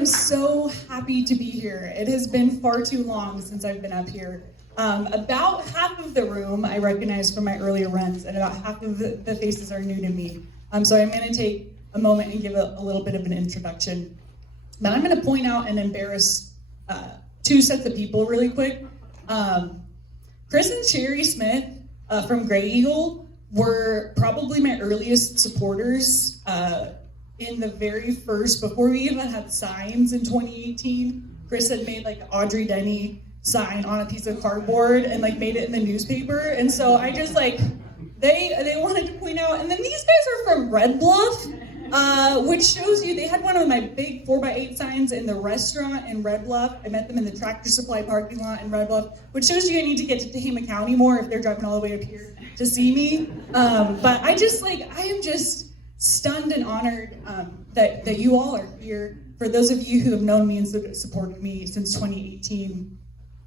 am so happy to be here. It has been far too long since I've been up here. About half of the room I recognize from my earlier runs, and about half of the faces are new to me. So I'm going to take a moment and give a little bit of an introduction. But I'm going to point out and embarrass two sets of people really quick. Chris and Sherry Smith from Grey Eagle were probably my earliest supporters in the very first, before we even had signs in 2018. Chris had made like Audrey Denney sign on a piece of cardboard and like made it in the newspaper. And so I just like, they wanted to point out, and then these guys are from Red Bluff, which shows you, they had one of my big 4x8 signs in the restaurant in Red Bluff. I met them in the Tractor Supply parking lot in Red Bluff, which shows you I need to get to Tehama County more if they're driving all the way up here to see me. But I am just stunned and honored that you all are here. For those of you who have known me and supported me since 2018,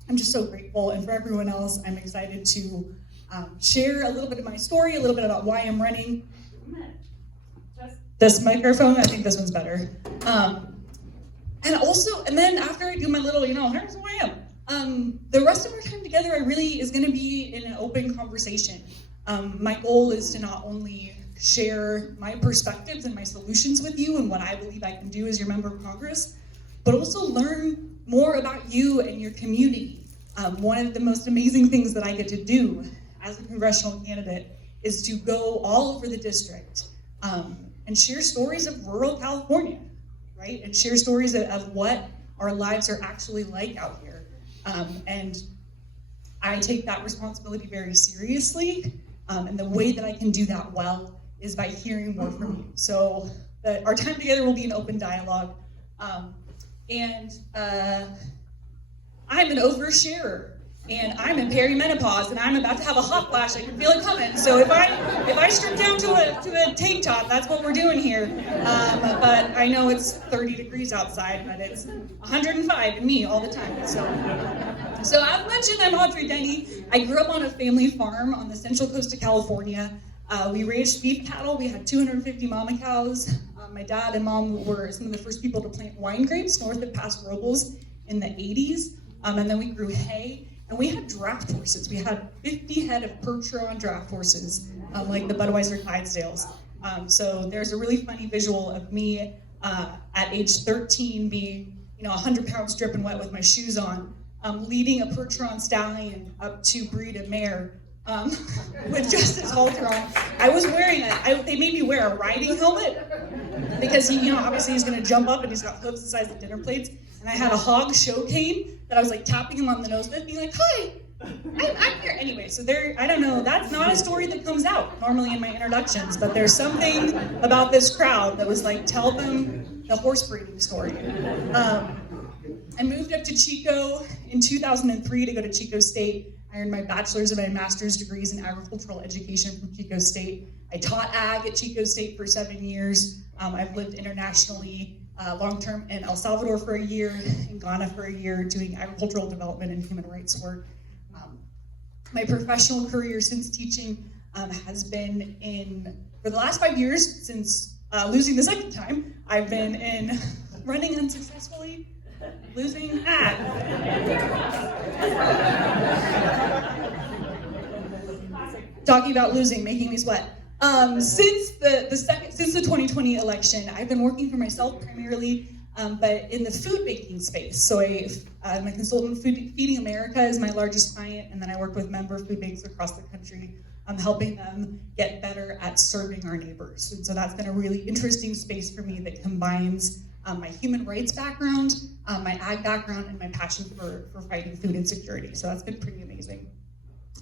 I'm just so grateful. And for everyone else, I'm excited to share a little bit of my story, a little bit about why I'm running. This microphone, I think this one's better. And then after I do my little, here's who I am. The rest of our time together, is going to be in an open conversation. My goal is to not only share my perspectives and my solutions with you and what I believe I can do as your member of Congress, but also learn more about you and your community. One of the most amazing things that I get to do as a congressional candidate is to go all over the district and share stories of rural California, right? And share stories of what our lives are actually like out here. And I take that responsibility very seriously. And the way that I can do that well is by hearing more from you. So our time together will be an open dialogue. I'm an oversharer, and I'm in perimenopause, and I'm about to have a hot flash. I can feel it coming. So if I strip down to a tank top, that's what we're doing here. But I know it's 30 degrees outside, but it's 105 in me all the time. So as mentioned, I'm Audrey Denney. I grew up on a family farm on the central coast of California. We raised beef cattle. We had 250 mama cows. My dad and mom were some of the first people to plant wine grapes north of Paso Robles in the 80s. And then we grew hay. And we had draft horses. We had 50 head of Percheron draft horses, like the Budweiser Clydesdales. So there's a really funny visual of me at age 13 being, 100 pounds dripping wet with my shoes on, leading a Percheron stallion up to breed a mare with just this halter on. I was wearing they made me wear a riding helmet because obviously he's gonna jump up and he's got hooves the size of dinner plates. And I had a hog show cane that I was like tapping him on the nose with, being like, hi, I'm here. Anyway, so I don't know, that's not a story that comes out normally in my introductions, but there's something about this crowd that was like, tell them the horse breeding story. I moved up to Chico in 2003 to go to Chico State. I earned my bachelor's and my master's degrees in agricultural education from Chico State. I taught ag at Chico State for 7 years. I've lived internationally, long-term in El Salvador for a year, in Ghana for a year, doing agricultural development and human rights work. My professional career since teaching has been for the last 5 years, since losing the second time, I've been in running unsuccessfully, losing talking about losing, making me sweat. Since the 2020 election, I've been working for myself primarily, but in the food banking space. So I'm a consultant. Feeding America is my largest client, and then I work with member food banks across the country. I'm helping them get better at serving our neighbors. And so that's been a really interesting space for me that combines my human rights background, my ag background, and my passion for fighting food insecurity. So that's been pretty amazing.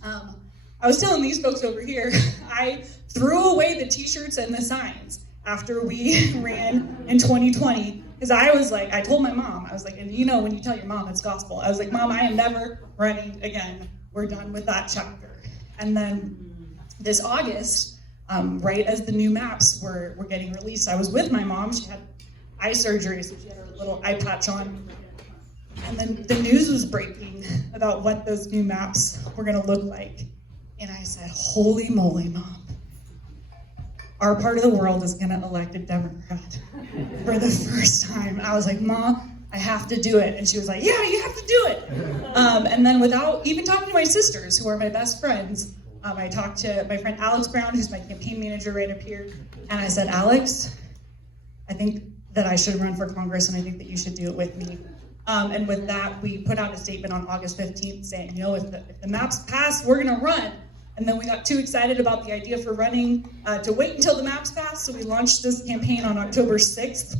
I was telling these folks over here, I threw away the t-shirts and the signs after we ran in 2020, because I told my mom, I was like, and when you tell your mom it's gospel, I was like, Mom, I am never running again. We're done with that chapter. And then this August, right as the new maps were getting released, I was with my mom. She had eye surgery, so she had her little eye patch on. And then the news was breaking about what those new maps were gonna look like. And I said, holy moly, Mom. our part of the world is gonna elect a Democrat for the first time. I was like, Ma, I have to do it. And she was like, yeah, you have to do it. And then without even talking to my sisters, who are my best friends, I talked to my friend Alex Brown, who's my campaign manager right up here, and I said, Alex, I think that I should run for Congress, and I think that you should do it with me. And with that, we put out a statement on August 15th saying, if the maps pass, we're gonna run. And then we got too excited about the idea for running to wait until the maps passed, so we launched this campaign on October 6th.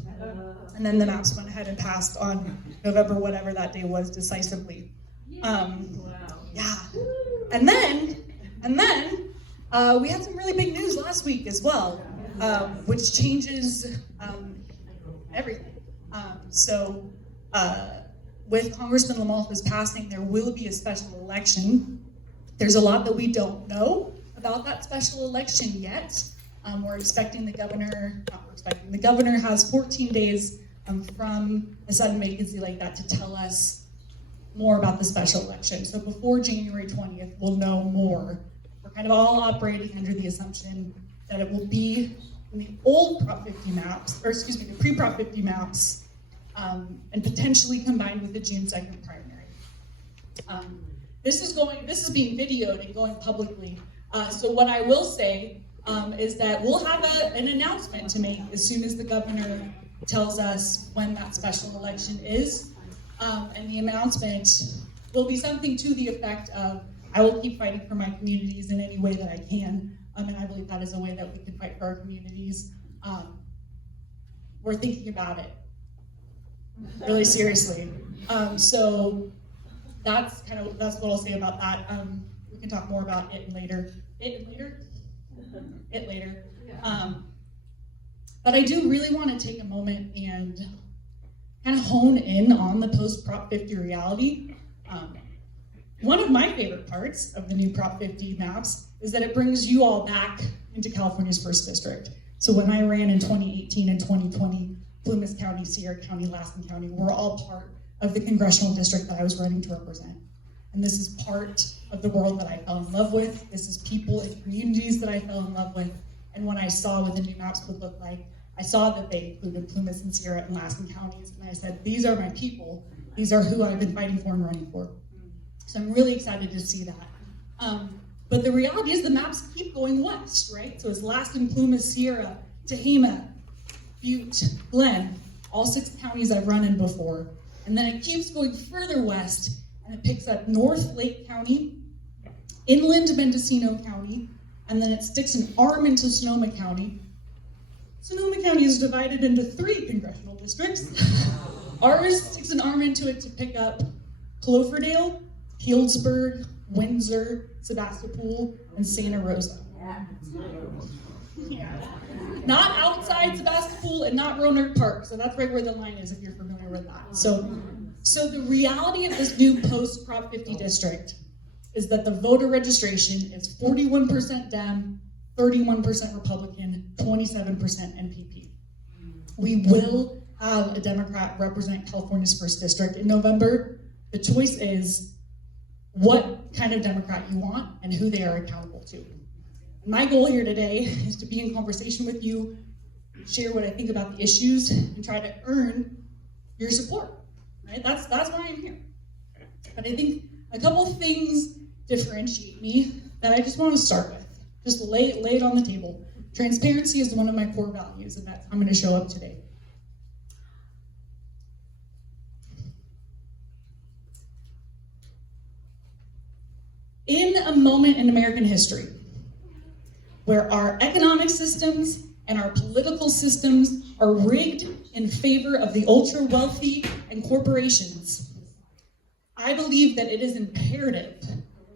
And then the maps went ahead and passed on November, whatever that day was, decisively. Yeah. And then we had some really big news last week as well, which changes everything. With Congressman Lamalfa's passing, there will be a special election. There's a lot that we don't know about that special election yet. We're expecting the governor has 14 days from a sudden vacancy like that to tell us more about the special election. So before January 20th, we'll know more. We're kind of all operating under the assumption that it will be in the old Prop 50 maps, the pre-Prop 50 maps, and potentially combined with the June 2nd primary. This is being videoed and going publicly. So what I will say is that we'll have an announcement to make as soon as the governor tells us when that special election is. And the announcement will be something to the effect of, I will keep fighting for my communities in any way that I can. And I believe that is a way that we can fight for our communities. We're thinking about it really seriously. So that's what I'll say about that. We can talk more about it later. But I do really want to take a moment and kind of hone in on the post-Prop 50 reality. One of my favorite parts of the new Prop 50 maps is that it brings you all back into California's 1st District. So when I ran in 2018 and 2020, Plumas County, Sierra County, Laskin County were all part of the Congressional District that I was running to represent. And this is part of the world that I fell in love with. This is people and communities that I fell in love with. And when I saw what the new maps would look like, I saw that they included Plumas and Sierra and Laskin counties, and I said, these are my people. These are who I've been fighting for and running for. So I'm really excited to see that. But the reality is the maps keep going west, right? So it's Laskin, Plumas, Sierra, Tehama, Butte, Glen, all 6 counties I've run in before. And then it keeps going further west, and it picks up North Lake County, inland Mendocino County, and then it sticks an arm into Sonoma County. Sonoma County is divided into 3 congressional districts. Ours sticks an arm into it to pick up Cloverdale, Healdsburg, Windsor, Sebastopol, and Santa Rosa. Yeah. Not outside Sebastopol and not Roanoke Park, so that's right where the line is if you're familiar with that. So the reality of this new post-Prop 50 district is that the voter registration is 41% Dem, 31% Republican, 27% NPP. We will have a Democrat represent California's 1st District in November. The choice is what kind of Democrat you want and who they are accountable to. My goal here today is to be in conversation with you, share what I think about the issues, and try to earn your support. Right? That's why I'm here. But I think a couple of things differentiate me that I just want to start with. Just lay it on the table. Transparency is one of my core values, and that's how I'm going to show up today. In a moment in American history where our economic systems and our political systems are rigged in favor of the ultra-wealthy and corporations, I believe that it is imperative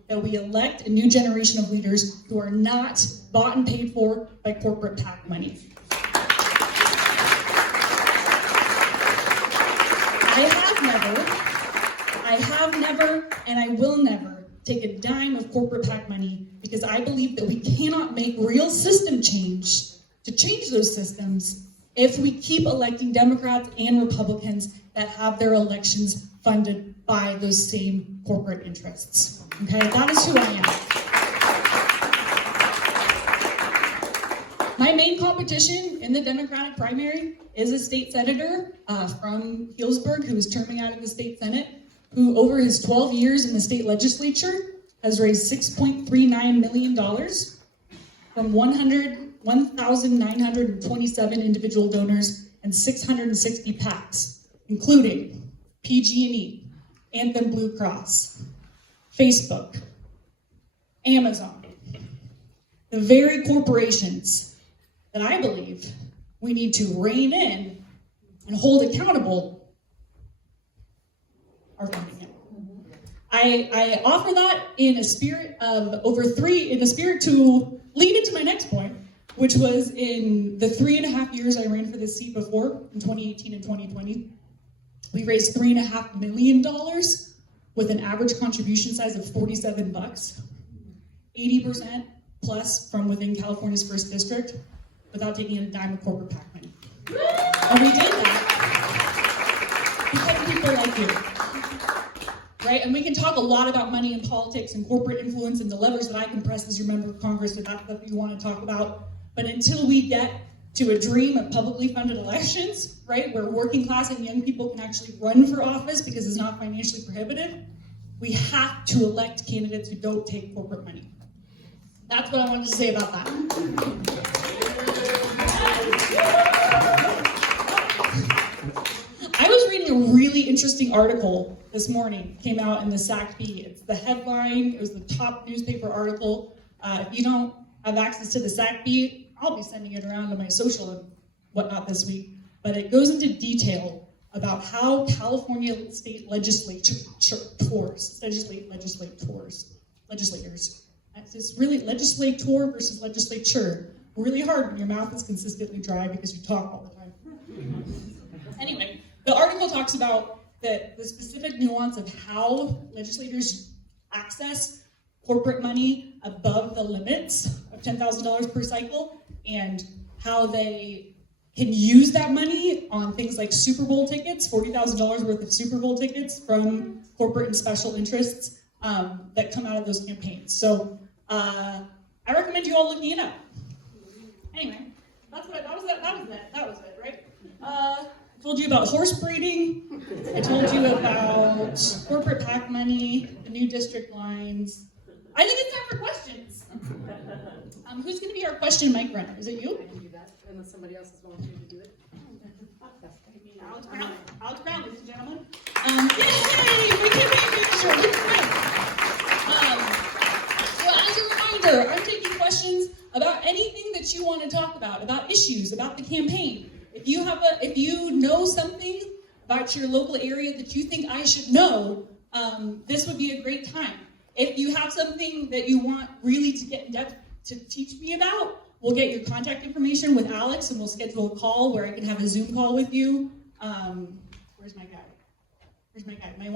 that we elect a new generation of leaders who are not bought and paid for by corporate PAC money. I have never, and I will never take a dime of corporate PAC money because I believe that we cannot make real system change to change those systems if we keep electing Democrats and Republicans that have their elections funded by those same corporate interests. Okay, that is who I My main competition in the Democratic primary is a state senator from Healdsburg who is terming out of the state Senate, who over his 12 years in the state legislature has raised $6.39 million from 1,927 individual donors and 660 PACs, including PG&E, Anthem Blue Cross, Facebook, Amazon, the very corporations that I believe we need to rein in and hold accountable are funding it. I offer that in a spirit of to lead into my next point, which was in the 3.5 years I ran for this seat before, in 2018 and 2020, we raised $3.5 million with an average contribution size of $47, 80% plus from within California's first district, without taking a dime of corporate PAC money. And we did that because of people like you. Right? And we can talk a lot about money and politics and corporate influence and the levers that I can press as your member of Congress if that's what you want to talk about. But until we get to a dream of publicly funded elections, right, where working class and young people can actually run for office because it's not financially prohibitive, we have to elect candidates who don't take corporate money. That's what I wanted to say about that. I was reading a really interesting article this morning, came out in the SAC-B. It's the headline, it was the top newspaper article. If you don't have access to the SAC-B, I'll be sending it around to my social and whatnot this week. But it goes into detail about how California state legislators, it's just really legislator versus legislature. Really hard when your mouth is consistently dry because you talk all the time. Anyway, the article talks about the specific nuance of how legislators access corporate money above the limits of $10,000 per cycle and how they can use that money on things like Super Bowl tickets, $40,000 worth of Super Bowl tickets from corporate and special interests that come out of those campaigns. So I recommend you all looking it up. Anyway, that was it, right? I told you about horse breeding. I told you about corporate PAC money, the new district lines. I think it's time for questions. Who's going to be our question mic runner? Is it you? I can do that, unless somebody else is volunteering to do it. Alex Brown, ladies and gentlemen. Yay! We can make it short. So as a reminder, I'm taking questions about anything that you want to talk about issues, about the campaign. If you know something about your local area that you think I should know, this would be a great time. If you have something that you want really to get in depth to teach me about, we'll get your contact information with Alex and we'll schedule a call where I can have a Zoom call with you. Where's my guy? Where's my guy? My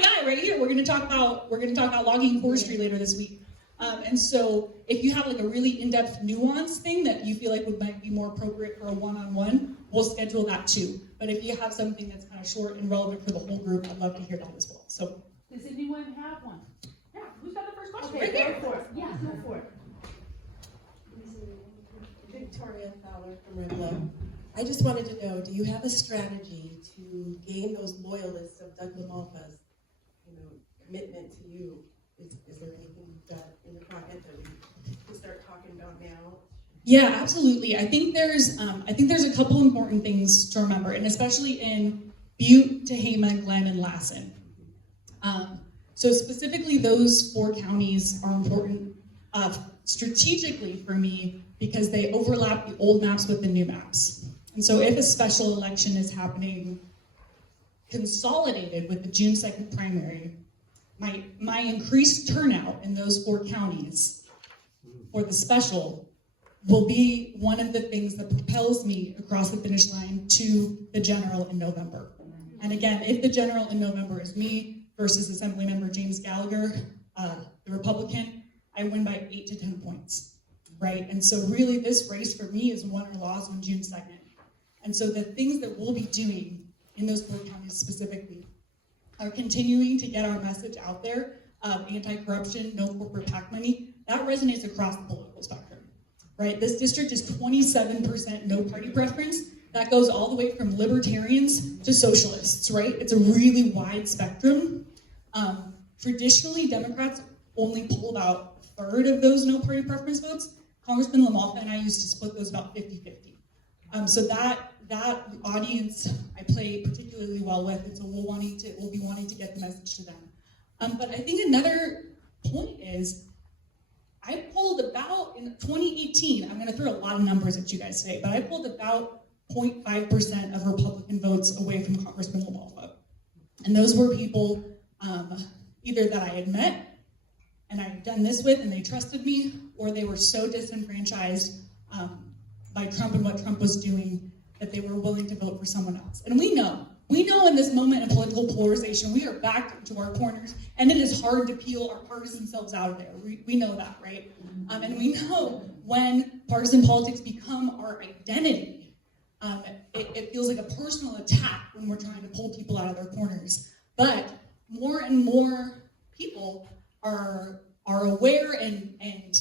guy right here. We're gonna talk about logging and forestry later this week. And so if you have like a really in-depth nuance thing that you feel like might be more appropriate for a one-on-one, we'll schedule that too. But if you have something that's kind of short and relevant for the whole group, I'd love to hear that as well. So does anyone have one? yeah, who's got the first question? Okay, Right there. go for it. Yeah, go for it. Victoria Fowler from Redlow. I just wanted to know, do you have a strategy to gain those loyalists of Doug LaMalfa's, commitment to you? Is there anything you've got in the pocket that we can start talking about now? Yeah, absolutely. I think there's a couple important things to remember, and especially in Butte, Tehama, Glenn, and Lassen. So specifically, those 4 counties are important strategically for me because they overlap the old maps with the new maps. And so if a special election is happening consolidated with the June 2nd primary, my increased turnout in those 4 counties for the special will be one of the things that propels me across the finish line to the general in November. And again, if the general in November is me versus Assemblymember James Gallagher, the Republican, I win by 8 to 10 points, right? And so really this race for me is won or lost on June 2nd. And so the things that we'll be doing in those 4 counties specifically are continuing to get our message out there of anti-corruption, no corporate PAC money. That resonates across the political spectrum. right? This district is 27% no party preference. That goes all the way from libertarians to socialists, right? It's a really wide spectrum. Traditionally, Democrats only pull about a third of those no party preference votes. Congressman LaMalfa and I used to split those about 50-50. So that audience I play particularly well with, and so we'll be wanting to get the message to them. But I think another point is, I polled about, in 2018, I'm going to throw a lot of numbers at you guys today, but I pulled about 0.5% of Republican votes away from Congressman LaMalfa. And those were people either that I had met and I'd done this with and they trusted me, or they were so disenfranchised by Trump and what Trump was doing that they were willing to vote for someone else. And we know in this moment of political polarization, we are backed into our corners, and it is hard to peel our partisan selves out of there. We know that, right? And we know when partisan politics become our identity, it feels like a personal attack when we're trying to pull people out of their corners. But more and more people are aware and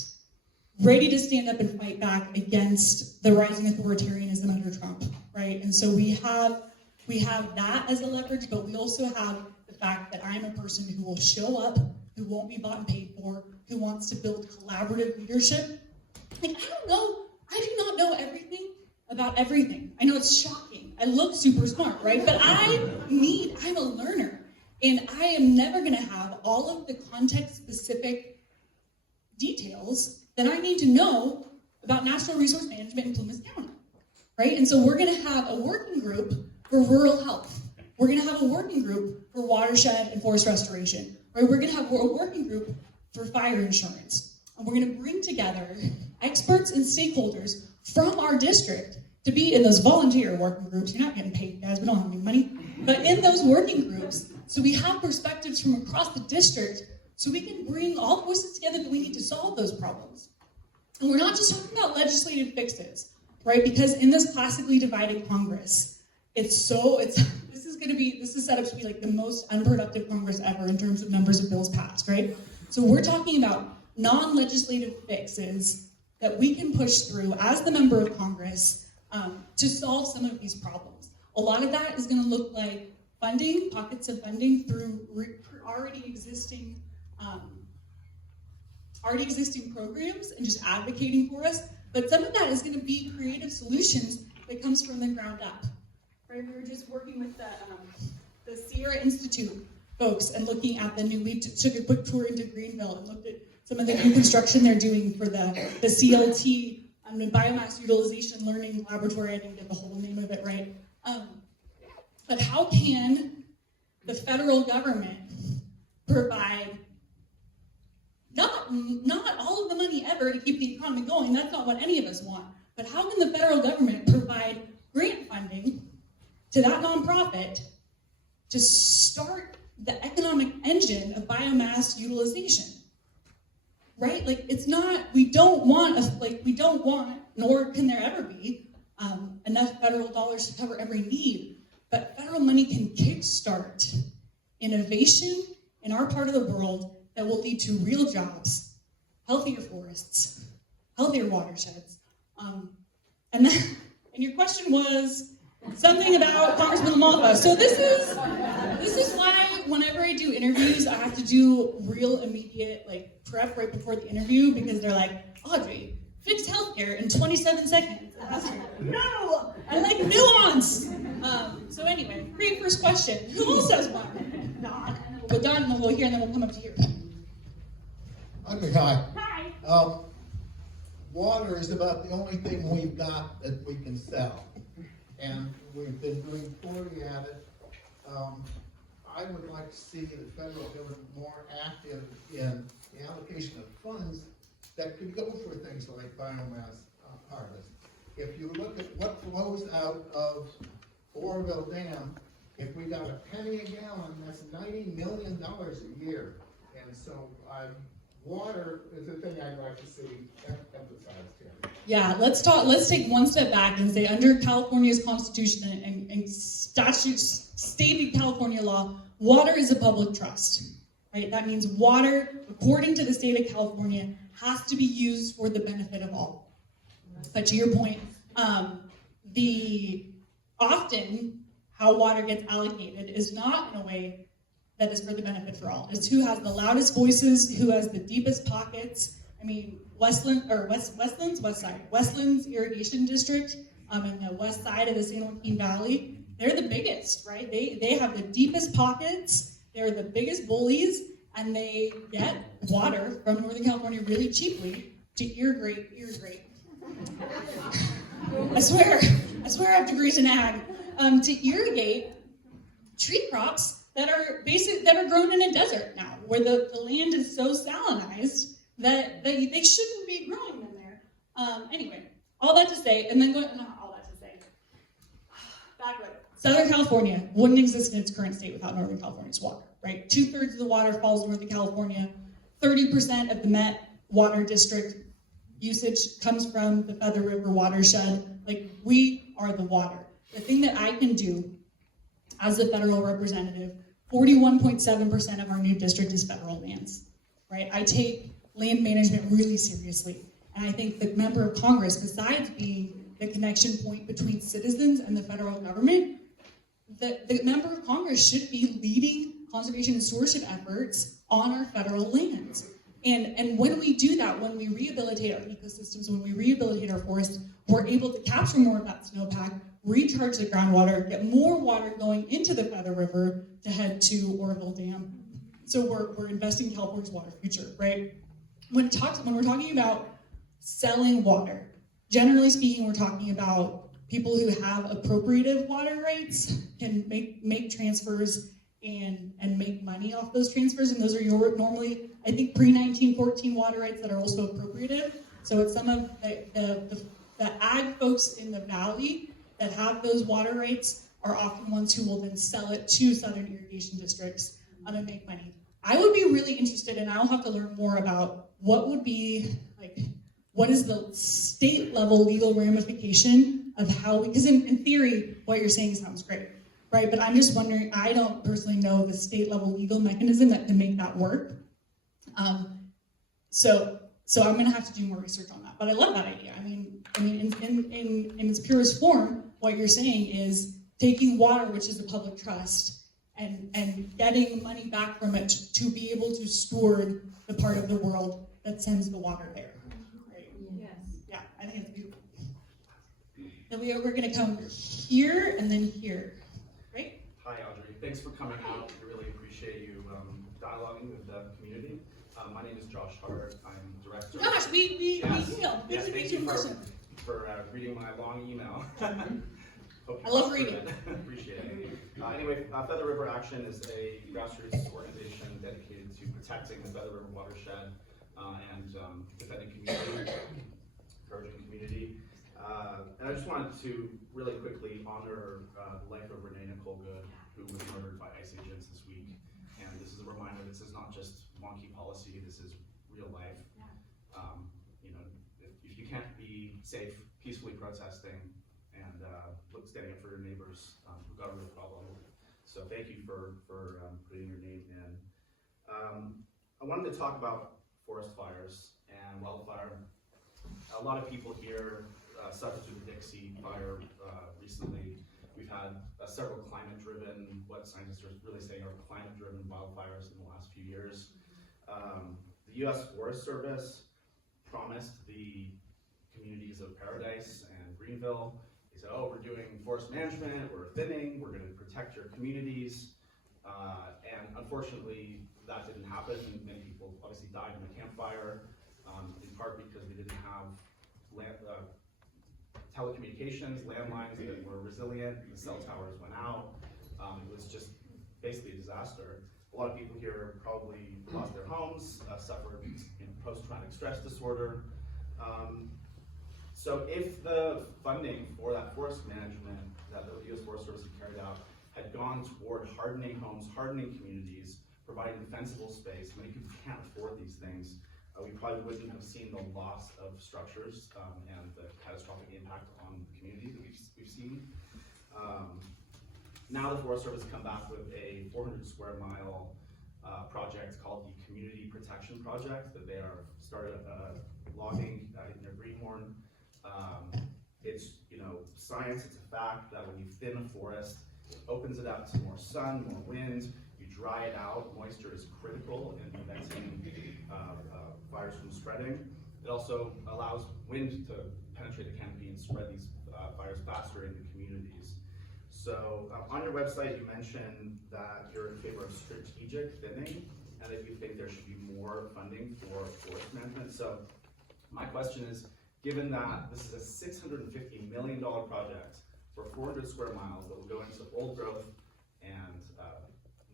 ready to stand up and fight back against the rising authoritarianism under Trump, right? And so we have that as a leverage, but we also have the fact that I'm a person who will show up, who won't be bought and paid for, who wants to build collaborative leadership. Like, I do not know everything about everything. I know it's shocking. I look super smart, right? But I'm a learner, and I am never gonna have all of the context-specific details that I need to know about natural resource management in Plymouth County, right? And so we're gonna have a working group for rural health. We're gonna have a working group for watershed and forest restoration, right? We're gonna have a working group for fire insurance. And we're gonna bring together experts and stakeholders from our district to be in those volunteer working groups. You're not getting paid, guys, we don't have any money. But in those working groups, so we have perspectives from across the district, so we can bring all the voices together that we need to solve those problems. And we're not just talking about legislative fixes, right? Because in this classically divided Congress, this is set up to be like the most unproductive Congress ever in terms of numbers of bills passed, right? So we're talking about non-legislative fixes that we can push through as the member of Congress to solve some of these problems. A lot of that is going to look like funding, pockets of funding through already existing programs and just advocating for us. But some of that is going to be creative solutions that comes from the ground up. Right? We were just working with the Sierra Institute folks and looking at we took a quick tour into Greenville and looked at some of the new construction they're doing for the CLT, the Biomass Utilization Learning Laboratory. I didn't get the whole name of it right. But how can the federal government provide not all of the money ever to keep the economy going? That's not what any of us want. But how can the federal government provide grant funding to that nonprofit to start the economic engine of biomass utilization? Right? Like, we don't want, nor can there ever be, enough federal dollars to cover every need. But federal money can kickstart innovation in our part of the world that will lead to real jobs, healthier forests, healthier watersheds. And your question was something about Congressman LaMalfa. So this is why whenever I do interviews, I have to do real immediate prep right before the interview, because they're like, Audrey, fix healthcare in 27 seconds. And I was like, no, I like nuance. So anyway, great first question. Who else has one? Don. We'll go Don, and then we'll hear, and then we'll come up to here. Audrey, hi. Hi. Water is about the only thing we've got that we can sell. And we've been doing poorly at it. I would like to see the federal government more active in the allocation of funds that could go for things like biomass harvest. If you look at what flows out of Oroville Dam, if we got a penny a gallon, that's $90 million a year. And so water is the thing I'd like to see emphasized here. Yeah, let's take one step back and say, under California's Constitution and statutes, stated California law, water is a public trust, right? That means water, according to the state of California, has to be used for the benefit of all. But to your point, often how water gets allocated is not in a way that is for the benefit for all. It's who has the loudest voices, who has the deepest pockets. I mean, Westland's irrigation district in the west side of the San Joaquin Valley, they're the biggest, right? They have the deepest pockets, they're the biggest bullies, and they get water from Northern California really cheaply to irrigate. I swear I have degrees in ag. To irrigate tree crops that are grown in a desert now, where the land is so salinized that they shouldn't be growing them there. Anyway, all that to say, not all that to say. Back with Southern California wouldn't exist in its current state without Northern California's water, right? 2/3 of the water falls to Northern California. 30% of the Met Water District usage comes from the Feather River watershed. Like, we are the water. The thing that I can do as a federal representative, 41.7% of our new district is federal lands, right? I take land management really seriously. And I think the member of Congress, besides being the connection point between citizens and the federal government, the member of Congress should be leading conservation and stewardship efforts on our federal lands. And when we do that, when we rehabilitate our ecosystems, when we rehabilitate our forests, we're able to capture more of that snowpack, recharge the groundwater, get more water going into the Feather River to head to Oroville Dam. So we're investing in California's water future, right? When we're talking about selling water, generally speaking, we're talking about people who have appropriative water rights can make transfers and make money off those transfers, and those are normally, I think, pre-1914 water rights that are also appropriative. So it's some of the ag folks in the valley that have those water rights are often ones who will then sell it to southern irrigation districts and make money. I would be really interested, and I'll have to learn more about what is the state level legal ramification of how, because in theory, what you're saying sounds great, right? But I'm just wondering, I don't personally know the state level legal mechanism that can make that work. So I'm gonna have to do more research on that, but I love that idea. I mean, in its purest form, what you're saying is taking water, which is a public trust, and getting money back from it to be able to steward the part of the world that sends the water there. Right? Yes. Yeah, I think it's beautiful. Then we're gonna come here and then here, right? Hi, Audrey. Thanks for coming out. I really appreciate you dialoguing with the community. My name is Josh Hart. I'm director. Gosh, we Yes. emailed. Yes, Good to meet thank you in you person. for reading my long email. Hope I you love prospered reading. it. Appreciate it. Anyway, Feather River Action is a grassroots organization dedicated to protecting the Feather River watershed and defending community, encouraging community. And I just wanted to really quickly honor the life of Renee Nicole Good, who was murdered by ICE agents this week. And this is a reminder, this is not just wonky policy, this is real life. If you can't be safe, peacefully protesting, and standing up for your neighbors, we've got a real problem. So thank you for putting your name in. I wanted to talk about forest fires and wildfire. A lot of people here suffered through the Dixie fire recently. We've had several climate-driven, what scientists are really saying are climate-driven wildfires in the last few years. The U.S. Forest Service promised the communities of Paradise and Greenville. They said, oh, we're doing forest management, we're thinning, we're gonna protect your communities. And unfortunately, that didn't happen. Many people obviously died in the campfire, in part because we didn't have telecommunications, landlines that were resilient, the cell towers went out. It was just basically a disaster. A lot of people here probably lost their homes, suffered post-traumatic stress disorder. So if the funding for that forest management that the U.S. Forest Service had carried out had gone toward hardening homes, hardening communities, providing defensible space, many people can't afford these things, we probably wouldn't have seen the loss of structures and the catastrophic impact on the community that we've seen. Now the Forest Service has come back with a 400 square mile project called the Community Protection Project that they are started logging near Greenhorn. It's, science, it's a fact that when you thin a forest, it opens it up to more sun, more wind, you dry it out. Moisture is critical in preventing fires from spreading. It also allows wind to penetrate the canopy and spread these fires faster into communities. So on your website, you mentioned that you're in favor of strategic thinning and that you think there should be more funding for forest management. So my question is, given that this is a $650 million project for 400 square miles that will go into old growth and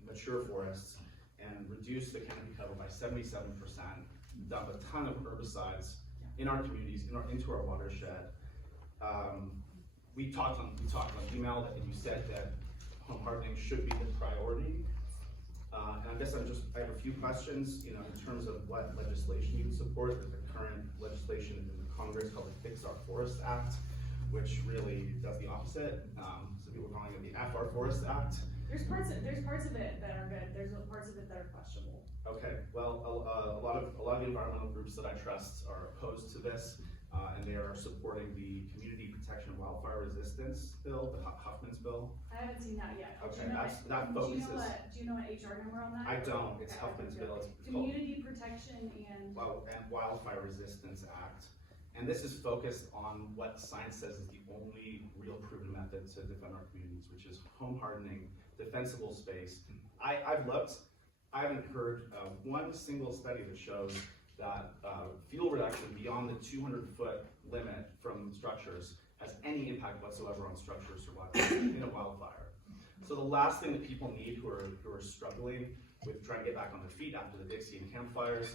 mature forests and reduce the canopy cover by 77%, dump a ton of herbicides in our communities, into our watershed. We talked on email that you said that home hardening should be the priority. And I guess I have a few questions, in terms of what legislation you would support. There's the current legislation in the Congress called the Fix Our Forest Act, which really does the opposite. So people are calling it the F Our Forest Act. There's parts of it that are good. There's parts of it that are questionable. Okay, well, a lot of the environmental groups that I trust are opposed to this, and they are supporting the Community Protection of Wildfire Resistance bill, the Huffman's bill. I haven't seen that yet. Okay, Do you know what HR number on that? I don't. It's Okay, Huffman's okay. bill. It's called Community Protection and Wildfire Resistance Act. And this is focused on what science says is the only real proven method to defend our communities, which is home hardening, defensible space. I've looked. I haven't heard one single study that shows that fuel reduction beyond the 200-foot limit from structures has any impact whatsoever on structure survival in a wildfire. So the last thing that people need who are struggling with trying to get back on their feet after the Dixie and campfires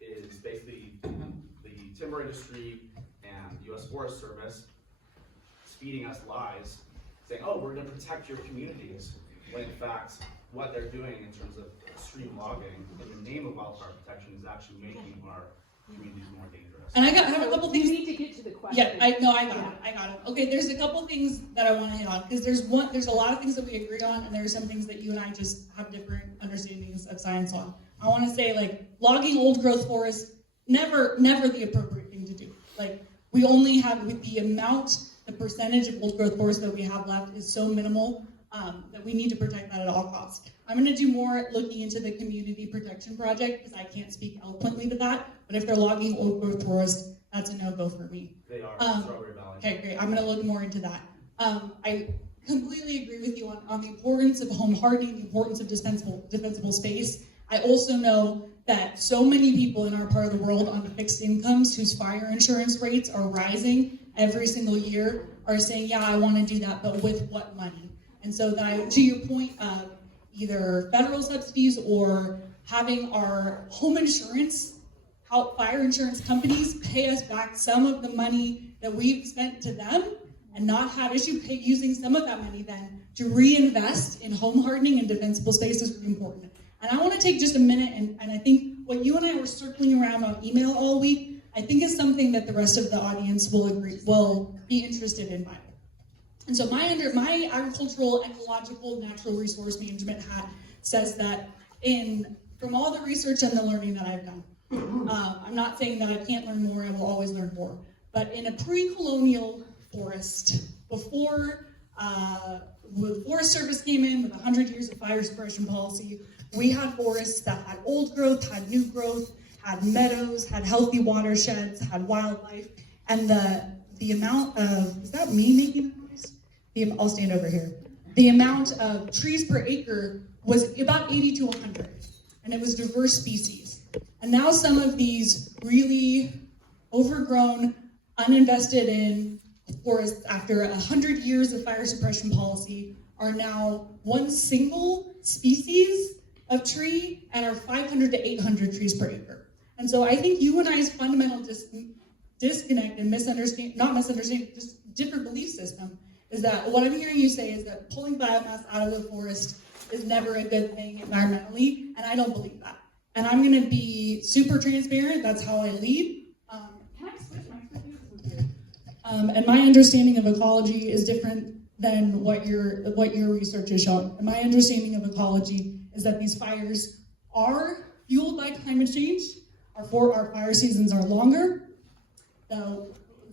is basically the timber industry and the U.S. Forest Service feeding us lies, saying, oh, we're going to protect your communities, when in fact, what they're doing in terms of extreme logging in the name of wildfire protection is actually making our communities more dangerous. And I have a couple things. You need to get to the question. Yeah, I got it. Okay, there's a couple things that I want to hit on, because there's a lot of things that we agree on, and there's some things that you and I just have different understandings of science on. I want to say, like, logging old growth forests, never the appropriate thing to do. Like, we only have, with the percentage of old growth forests that we have left is so minimal that we need to protect that at all costs. I'm going to do more looking into the community protection project, because I can't speak eloquently to that, but if they're logging old growth forests, that's a no-go for me. They are, Strawberry Valley. Okay, great. I'm going to look more into that. I completely agree with you on the importance of home hardening, the importance of defensible space. I also know that so many people in our part of the world on fixed incomes whose fire insurance rates are rising every single year are saying, yeah, I want to do that, but with what money? And so that, to your point of either federal subsidies or having our home insurance, fire insurance companies pay us back some of the money that we've spent to them and not have issue using some of that money then to reinvest in home hardening and defensible space is really important. And I want to take just a minute, and I think what you and I were circling around on email all week, I think is something that the rest of the audience will be interested in. And so my agricultural, ecological, natural resource management hat says that from all the research and the learning that I've done, I'm not saying that I can't learn more, I will always learn more, but in a pre-colonial forest, before the Forest Service came in with 100 years of fire suppression policy, we had forests that had old growth, had new growth, had meadows, had healthy watersheds, had wildlife, and the amount of, is that me making that noise? I'll stand over here. The amount of trees per acre was about 80 to 100, and it was diverse species. And now some of these really overgrown, uninvested in forests after 100 years of fire suppression policy are now one single species of tree and are 500 to 800 trees per acre. And so I think you and I's fundamental disconnect and just different belief system is that what I'm hearing you say is that pulling biomass out of the forest is never a good thing environmentally, and I don't believe that. And I'm going to be super transparent. That's how I lead. Can I switch my computer? And my understanding of ecology is different than what your research has shown. And my understanding of ecology is that these fires are fueled by climate change. Our fire seasons are longer.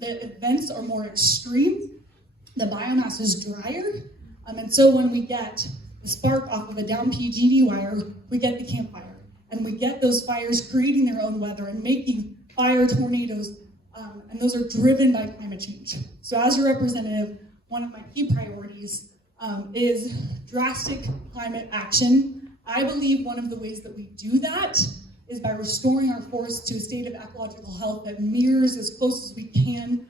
the events are more extreme, the biomass is drier, and so when we get the spark off of a down PGD wire, we get the campfire, and we get those fires creating their own weather and making fire tornadoes, and those are driven by climate change. So as your representative, one of my key priorities is drastic climate action. I believe one of the ways that we do that is by restoring our forests to a state of ecological health that mirrors as close as we can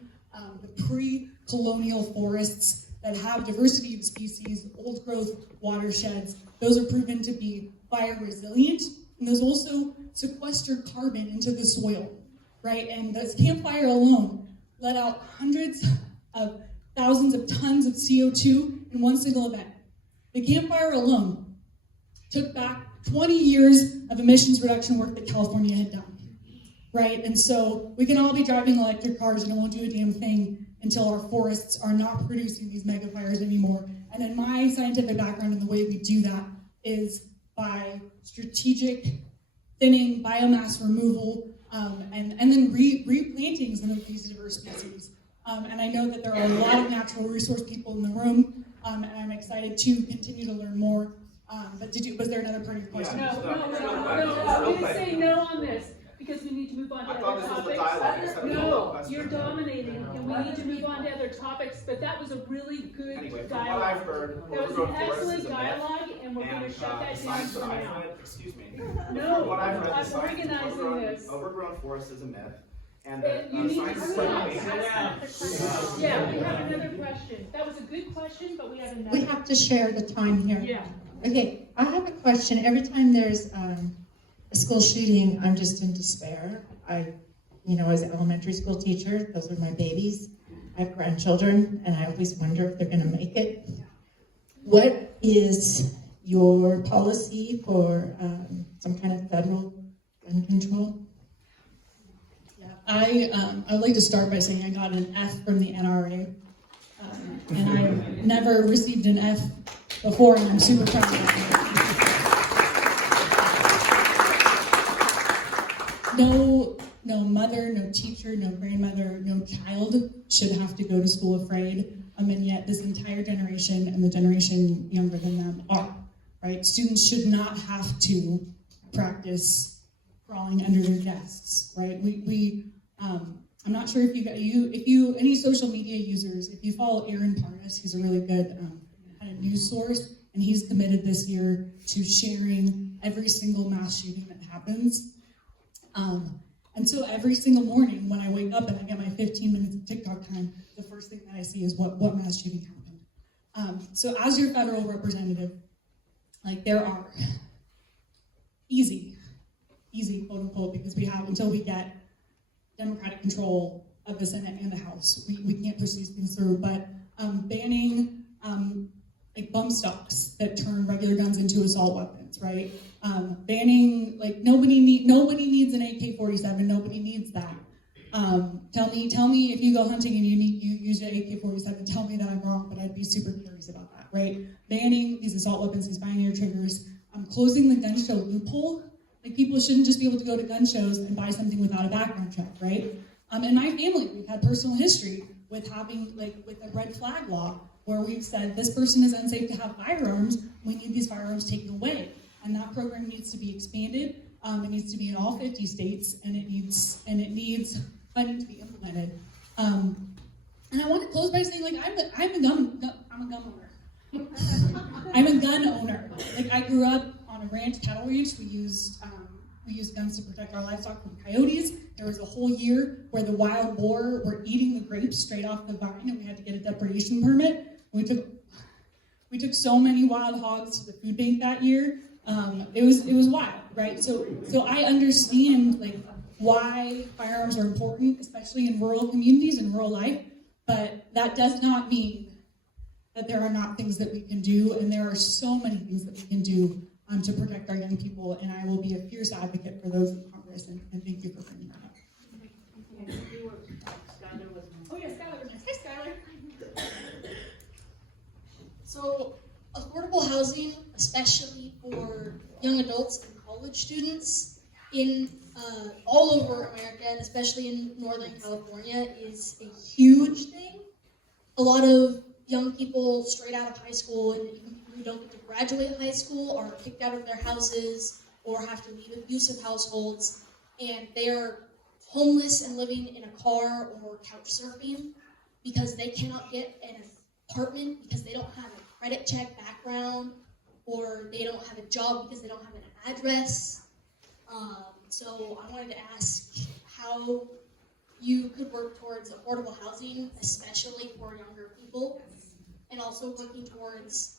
the pre-colonial forests that have diversity of species, old growth watersheds. Those are proven to be fire resilient, and those also sequester carbon into the soil, right? And this campfire alone let out hundreds of thousands of tons of CO2 in one single event. The campfire alone took back 20 years of emissions reduction work that California had done, right? And so we can all be driving electric cars and it won't do a damn thing until our forests are not producing these mega fires anymore. And in my scientific background, and the way we do that is by strategic thinning, biomass removal, and then replanting some of these diverse species. And I know that there are a lot of natural resource people in the room, and I'm excited to continue to learn more. But was there another part of your question? No, I'm going to say no on this, because we need to move on to other topics. No, you're dominating, and we need to move on to other topics, but that was a really good Anyway, from dialogue. what I've heard, That was overgrown an forests excellent is a myth. dialogue, and we're going to shut that down Science for that I've now. read, excuse me. No, From what I've read, I'm the science organizing overgrown, this. overgrown forest is a myth. And You need science to is stop. Yeah, we have another question. That was a good question, but we have another. We have to share the time here. Yeah. Okay, I have a question. Every time there's a school shooting, I'm just in despair. As an elementary school teacher, those are my babies. I have grandchildren, and I always wonder if they're going to make it. What is your policy for some kind of federal gun control? I would like to start by saying I got an F from the NRA, and I've never received an F before, and I'm super proud of that. No mother, no teacher, no grandmother, no child should have to go to school afraid, and yet this entire generation and the generation younger than them are, right? Students should not have to practice crawling under their desks, right? I'm not sure if any social media users, if you follow Aaron Parnas, he's a really good kind of news source, and he's committed this year to sharing every single mass shooting that happens. And so every single morning when I wake up and I get my 15 minutes of TikTok time, the first thing that I see is what mass shooting happened. So as your federal representative, there are easy, quote unquote, because we have until we get Democratic control of the Senate and the House. We can't push these things through, but banning bump stocks that turn regular guns into assault weapons, right? Banning, nobody needs an AK-47, nobody needs that. Tell me if you go hunting and you use an AK-47, tell me that I'm wrong, but I'd be super curious about that, right? Banning these assault weapons, these binary triggers, closing the gun show loophole. People shouldn't just be able to go to gun shows and buy something without a background check, right? In my family, we've had personal history with having, with a red flag law, where we've said this person is unsafe to have firearms, we need these firearms taken away. And that program needs to be expanded. It needs to be in all 50 states, and it needs funding to be implemented. And I want to close by saying, I'm a gun owner. I'm a gun owner. I grew up on a ranch, cattle ranch. We used guns to protect our livestock from coyotes. There was a whole year where the wild boar were eating the grapes straight off the vine, and we had to get a depredation permit. We took so many wild hogs to the food bank that year. It was wild, right? So I understand why firearms are important, especially in rural communities and rural life. But that does not mean that there are not things that we can do, and there are so many things that we can do to protect our young people. And I will be a fierce advocate for those in Congress. And thank you for bringing that up. Oh yes, Skylar. Hi, Skylar. So, affordable housing, especially for young adults and college students, in all over America, and especially in Northern California, is a huge thing. A lot of young people straight out of high school and who don't get to graduate high school are kicked out of their houses or have to leave abusive households, and they are homeless and living in a car or couch surfing because they cannot get an apartment because they don't have a credit check background, or they don't have a job because they don't have an address. So I wanted to ask how you could work towards affordable housing, especially for younger people, and also working towards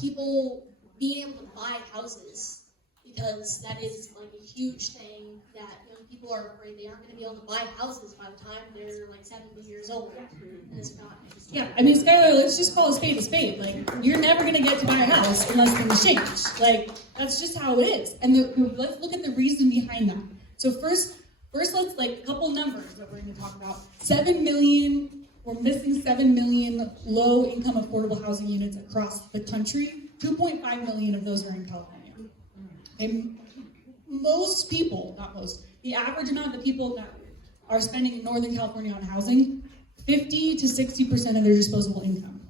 people being able to buy houses, because that is like a huge thing that young people are afraid they aren't going to be able to buy houses by the time they're like 70 years old. And it's not. Yeah, I mean, Skylar, let's just call a spade a spade. Like, you're never going to get to buy a house unless things change. Like, that's just how it is. And let's look at the reason behind that. So first let's, like, a couple numbers that we're going to talk about. 7 million, we're missing 7 million low-income affordable housing units across the country. 2.5 million of those are in California. And most people, not most, the average amount of people that are spending in Northern California on housing, 50 to 60% of their disposable income.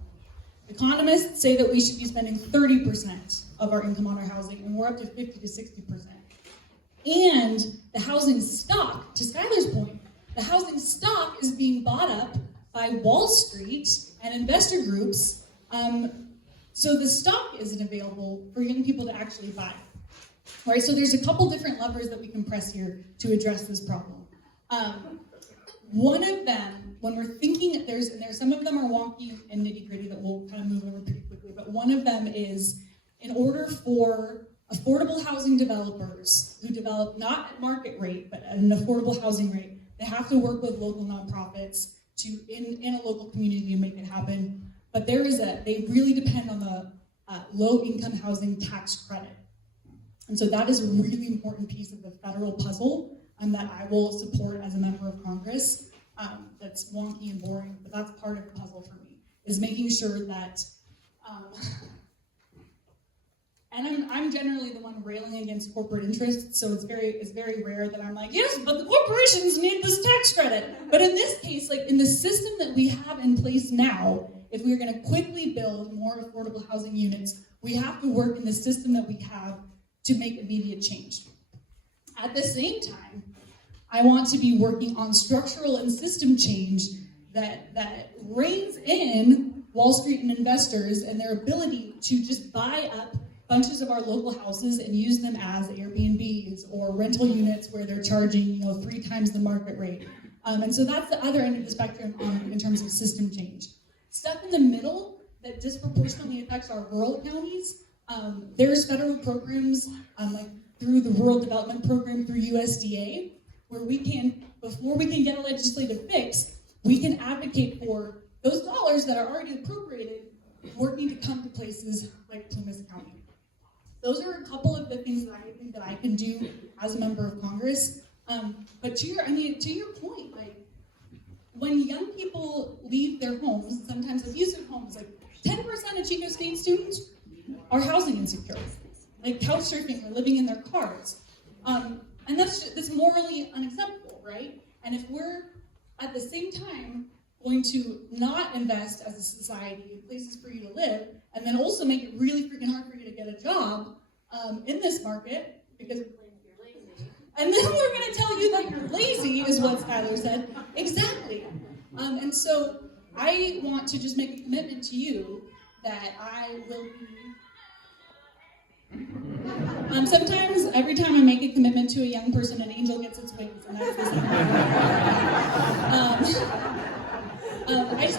Economists say that we should be spending 30% of our income on our housing, and we're up to 50 to 60%. And the housing stock, to Skylar's point, the housing stock is being bought up by Wall Street and investor groups, so the stock isn't available for young people to actually buy. All right, so there's a couple different levers that we can press here to address this problem. One of them, when we're thinking, there's some of them are wonky and nitty-gritty that we'll kind of move over pretty quickly, but one of them is, in order for affordable housing developers who develop not at market rate, but at an affordable housing rate, they have to work with local nonprofits in a local community to make it happen. But they really depend on the low-income housing tax credit. And so that is a really important piece of the federal puzzle that I will support as a member of Congress. That's wonky and boring, but that's part of the puzzle for me, is making sure that, and I'm generally the one railing against corporate interests, so it's very rare that I'm like, yes, but the corporations need this tax credit. But in this case, like in the system that we have in place now, if we're gonna quickly build more affordable housing units, we have to work in the system that we have to make immediate change. At the same time, I want to be working on structural and system change that reins in Wall Street and investors and their ability to just buy up bunches of our local houses and use them as Airbnbs or rental units where they're charging 3 times the market rate. And so that's the other end of the spectrum in terms of system change. Stuff in the middle that disproportionately affects our rural counties. There's federal programs like through the Rural Development Program through USDA, where we can, before we can get a legislative fix, we can advocate for those dollars that are already appropriated working to come to places like Plymouth County. Those are a couple of the things that I think that I can do as a member of Congress. But to your point, like when young people leave their homes, sometimes abusive homes, like 10% of Chico State students are housing insecure, like couch surfing or living in their cars. And that's morally unacceptable, right? And if we're at the same time going to not invest as a society in places for you to live, and then also make it really freaking hard for you to get a job in this market, because you're lazy. And then we're going to tell you that you're lazy, is what Skylar said. Exactly. And so I want to just make a commitment to you that I will be. Sometimes, every time I make a commitment to a young person, an angel gets its wings, and that's this.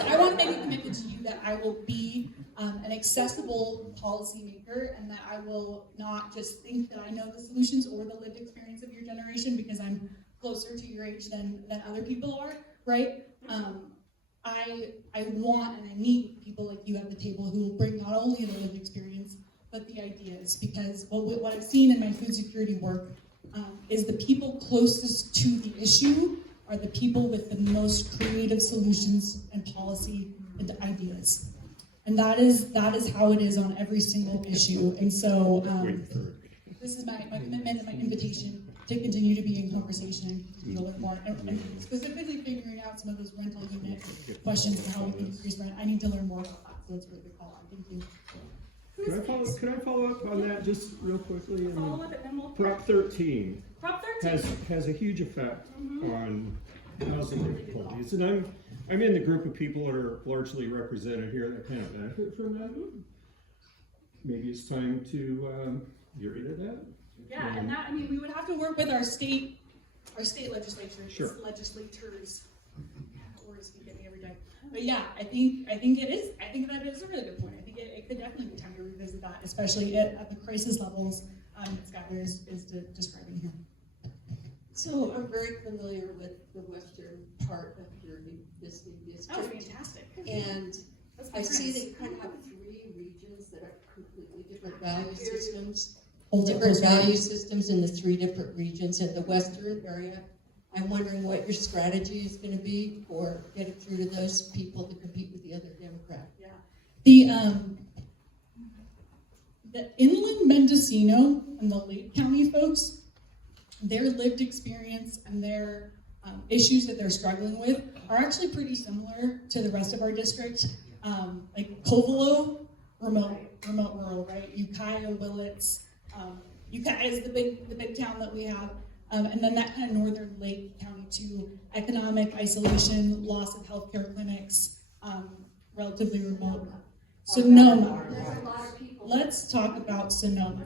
I want to make a commitment to you that I will be an accessible policymaker, and that I will not just think that I know the solutions or the lived experience of your generation because I'm closer to your age than other people are, right? I want and I need people like you at the table who will bring not only the lived experience, but the ideas, because what I've seen in my food security work is the people closest to the issue are the people with the most creative solutions and policy and ideas. And that is how it is on every single issue. And so this is my commitment and my invitation to continue to be in conversation, continue to learn more, and specifically figuring out some of those rental unit questions and how we can increase rent. I need to learn more about that, so it's a really good call on. Thank you. Could I follow up on that just real quickly? Follow up and then we'll Prop 13 Prop 13. has a huge effect on housing difficulties, and I'm in the group of people that are largely represented here that kind of benefit from that. Maybe it's time to get rid of that. Yeah, and that, I mean, we would have to work with our state legislatures, Sure. legislators. Words keep getting every day. But yeah, I think it is. I think that is a really good point. I think it could definitely be time to revisit that, especially at the crisis levels that Skyler is describing here. So I'm very familiar with the western part of your listening Oh, district. fantastic. And That's I see that nice. you kind of have 3 regions that are completely different value systems. Hold it, Different hold it. value systems in the 3 different regions in the western area. I'm wondering what your strategy is going to be for getting through to those people to compete with the other Democrat. Yeah. The inland Mendocino and the Lake County folks, their lived experience and their issues that they're struggling with are actually pretty similar to the rest of our district. Like Covelo, remote rural, right? Ukiah, Willits. Ukiah is the big town that we have. And then that kind of northern Lake County too, economic isolation, loss of healthcare clinics, relatively remote. Sonoma. Let's talk about Sonoma.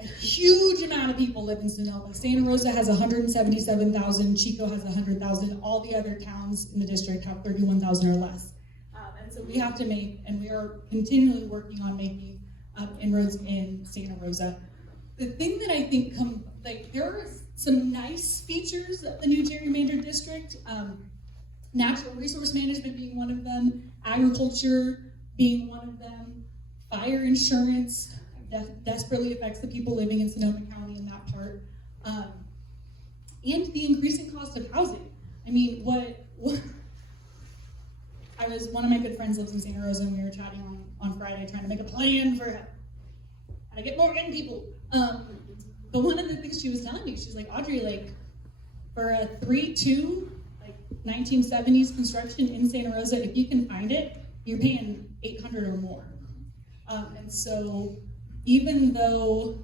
A huge amount of people live in Sonoma. Santa Rosa has 177,000, Chico has 100,000, all the other towns in the district have 31,000 or less. And so we have to make, and we are continually working on making inroads in Santa Rosa. The thing that I think there are some nice features of the new gerrymandered district, natural resource management being one of them, agriculture being one of them, fire insurance desperately affects the people living in Sonoma County in that part, and the increasing cost of housing. I mean, one of my good friends lives in Santa Rosa, and we were chatting on Friday trying to make a plan for how to get more young people. But one of the things she was telling me, she's like, Audrey, like, for a 3-2, like 1970s construction in Santa Rosa, if you can find it, you're paying $800 or more. And so even though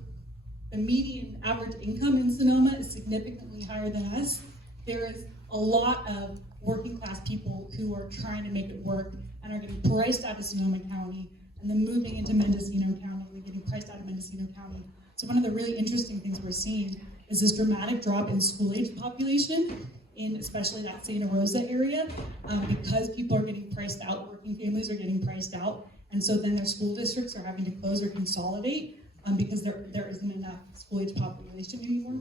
the median average income in Sonoma is significantly higher than us, there is a lot of working class people who are trying to make it work and are getting priced out of Sonoma County and then moving into Mendocino County and getting priced out of Mendocino County. So one of the really interesting things we're seeing is this dramatic drop in school-age population in especially that Santa Rosa area, because people are getting priced out, working families are getting priced out, and so then their school districts are having to close or consolidate because there isn't enough school-age population anymore.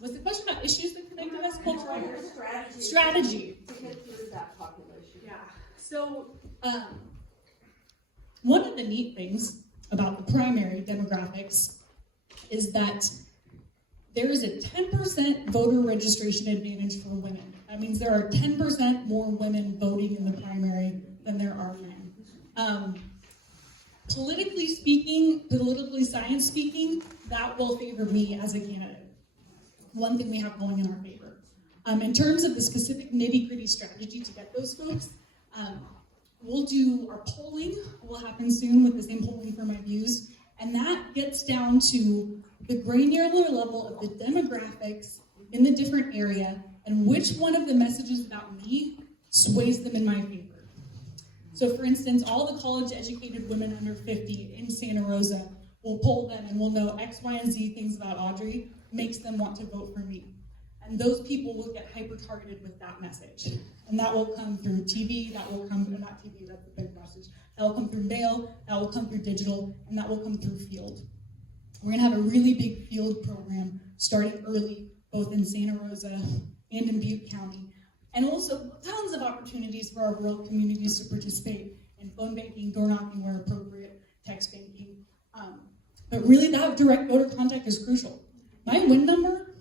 Was the question about issues that connect to us cultural? Strategy. To get through that population. Yeah. So one of the neat things about the primary demographics is that there is a 10% voter registration advantage for women. That means there are 10% more women voting in the primary than there are men. Politically speaking, politically science speaking, that will favor me as a candidate. One thing we have going in our favor. In terms of the specific nitty-gritty strategy to get those folks, we'll do our polling, will happen soon with the same polling for my views, and that gets down to the granular level of the demographics in the different area and which one of the messages about me sways them in my favor. So for instance, all the college-educated women under 50 in Santa Rosa, we'll poll them and we'll know X, Y, and Z things about Audrey makes them want to vote for me. And those people will get hyper-targeted with that message. And that will come through TV, that will come through, not TV, that's the big message. That will come through mail, that will come through digital, and that will come through field. We're gonna have a really big field program starting early, both in Santa Rosa and in Butte County. And also tons of opportunities for our rural communities to participate in phone banking, door knocking where appropriate, text banking. But really that direct voter contact is crucial. My win number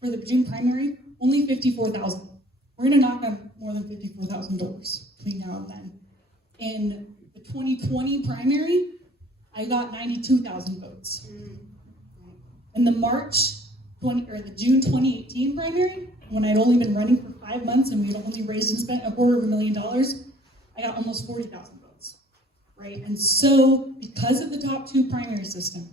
for the June primary, only 54,000. We're gonna knock on more than 54,000 doors between now and then. In the 2020 primary, I got 92,000 votes. In the March the June 2018 primary, when I'd only been running for 5 months and we'd only raised and spent $250,000, I got almost 40,000 votes, right? And so, because of the top 2 primary system,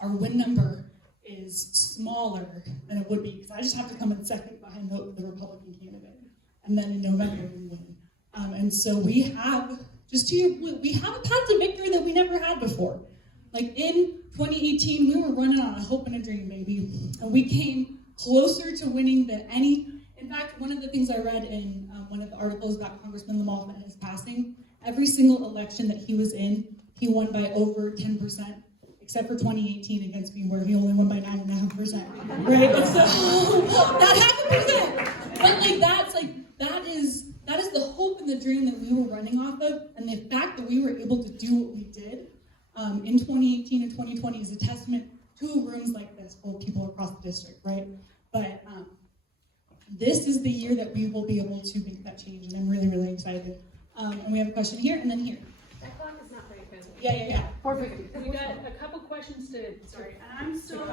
our win number is smaller than it would be, because I just have to come in second behind the Republican candidate, and then in November we win. And so we have, we have a path to victory that we never had before. Like in 2018, we were running on a hope and a dream, baby, and we came closer to winning than any. In fact, one of the things I read in one of the articles about Congressman Lamalfa and his passing, every single election that he was in, he won by over 10%, except for 2018 against me, where he only won by 9.5%, right? And so that 0.5%, but that is the hope and the dream that we were running off of, and the fact that we were able to do what we did in 2018 and 2020 is a testament to rooms like this full of people across the district, right? But this is the year that we will be able to make that change, and I'm really, really excited. And we have a question here, and then here. That clock is not very good. Yeah. Perfect. We got a couple questions to. Sorry, I'm still.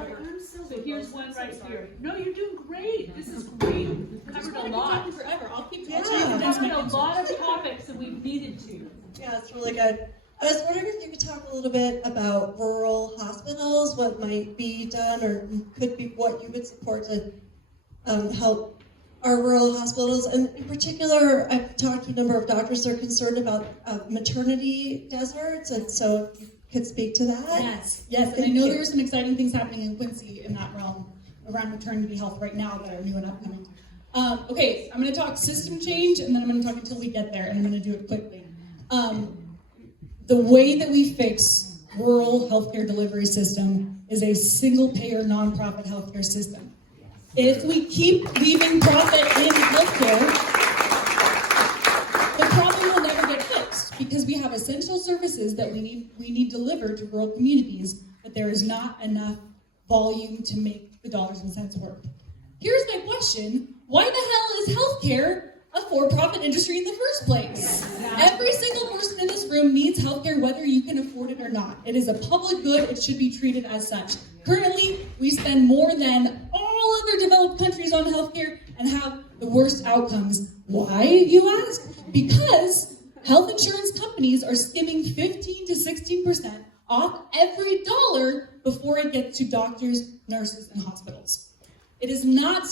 So here's one right here. No, you're doing great. This is great. We've covered a lot. Forever. I'll keep We've covered a lot of topics and we've needed to. Yeah, it's really good. I was wondering if you could talk a little bit about rural hospitals, what might be done or could be what you would support to help our rural hospitals. And in particular, I've talked to a number of doctors that are concerned about maternity deserts, and so if you could speak to that. Yes, and I know there are some exciting things happening in Quincy in that realm around maternity health right now that are new and upcoming. Okay, I'm going to talk system change, and then I'm going to talk until we get there, and I'm going to do it quickly. The way that we fix rural healthcare delivery system is a single-payer, nonprofit healthcare system. If we keep leaving profit in healthcare, the problem will never get fixed, because we have essential services that we need delivered to rural communities, but there is not enough volume to make the dollars and cents work. Here's my question: why the hell is healthcare a for-profit industry in the first place? Every single person in this room needs healthcare, whether you can afford it or not. It is a public good. It should be treated as such. Currently, we spend more than all other developed countries on healthcare and have the worst outcomes. Why, you ask? Because health insurance companies are skimming 15 to 16% off every dollar before it gets to doctors, nurses, and hospitals. It is not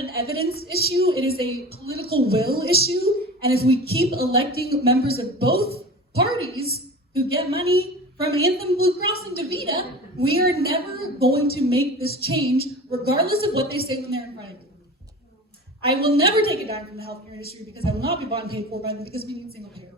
an evidence issue, it is a political will issue, and if we keep electing members of both parties who get money from Anthem, Blue Cross, and DaVita, we are never going to make this change, regardless of what they say when they're in front of you. I will never take it down from the healthcare industry, because I will not be bought and paid for by them, because we need single payer.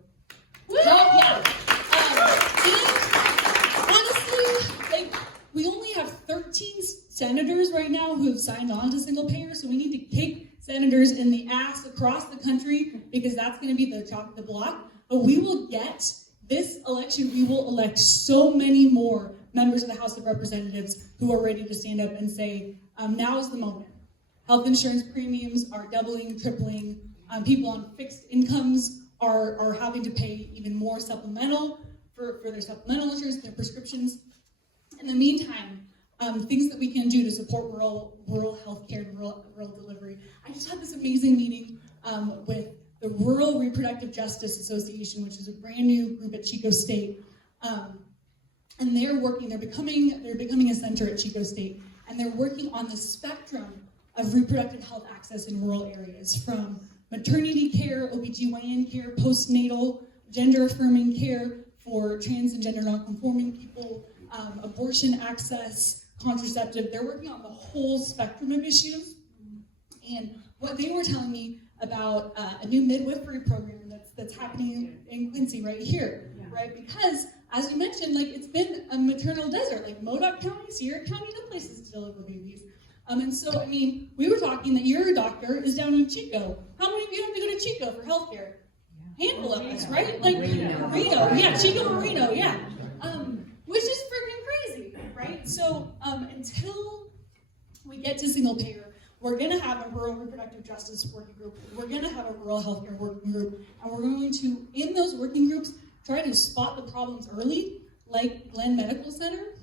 Honestly, we only have 13 senators right now who have signed on to single payer, so we need to kick senators in the ass across the country, because that's going to be the top of the block. But we will get, this election, we will elect so many more members of the House of Representatives who are ready to stand up and say, now is the moment. Health insurance premiums are doubling, tripling. People on fixed incomes are having to pay even more supplemental for their supplemental insurance, their prescriptions. In the meantime, things that we can do to support rural healthcare and rural delivery. I just had this amazing meeting with the Rural Reproductive Justice Association, which is a brand new group at Chico State, and they're becoming a center at Chico State, and they're working on the spectrum of reproductive health access in rural areas, from maternity care, OBGYN care, postnatal, gender-affirming care for trans and gender non-conforming people, abortion access, contraceptive. They're working on the whole spectrum of issues. And what they were telling me about a new midwifery program that's happening in Quincy right here, right? Because, as you mentioned, it's been a maternal desert, Modoc County, Sierra County, no places to deliver babies. And so, we were talking that your doctor is down in Chico. How many of you have to go to Chico for healthcare? Handful of us, right? Reno, yeah, Chico and Reno, yeah. Which is freaking crazy, right? So until we get to single payer, we're going to have a rural reproductive justice working group. We're going to have a rural healthcare working group, and we're going to, in those working groups, try to spot the problems early, like Glenn Medical Center.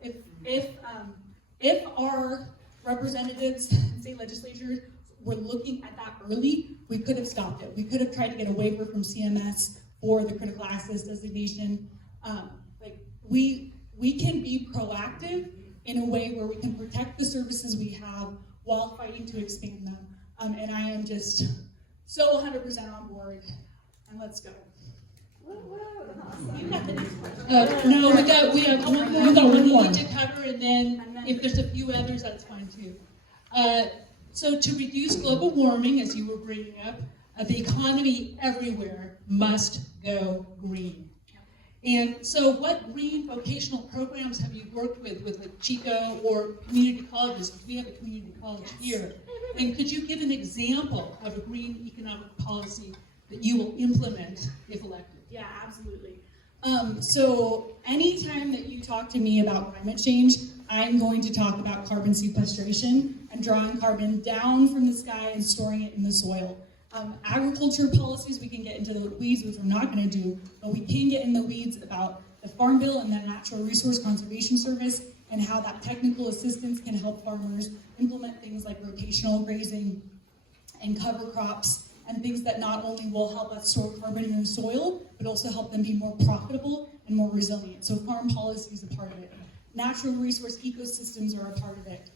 If If our representatives and state legislatures were looking at that early, we could have stopped it. We could have tried to get a waiver from CMS for the critical access designation. We can be proactive in a way where we can protect the services we have while fighting to expand them. And I am just so 100% on board. And let's go. No, we have one more to cover, and then if there's a few others, that's fine too. So to reduce global warming, as you were bringing up, the economy everywhere must go green. And so what green vocational programs have you worked with like Chico or community colleges? Because we have a community college here. And could you give an example of a green economic policy that you will implement if elected? Yeah, absolutely. So anytime that you talk to me about climate change, I'm going to talk about carbon sequestration and drawing carbon down from the sky and storing it in the soil. Agriculture policies, we can get into the weeds, which we're not going to do, but we can get in the weeds about the Farm Bill and the Natural Resource Conservation Service and how that technical assistance can help farmers implement things like rotational grazing and cover crops and things that not only will help us store carbon in the soil, but also help them be more profitable and more resilient. So farm policy is a part of it. Natural resource ecosystems are a part of it.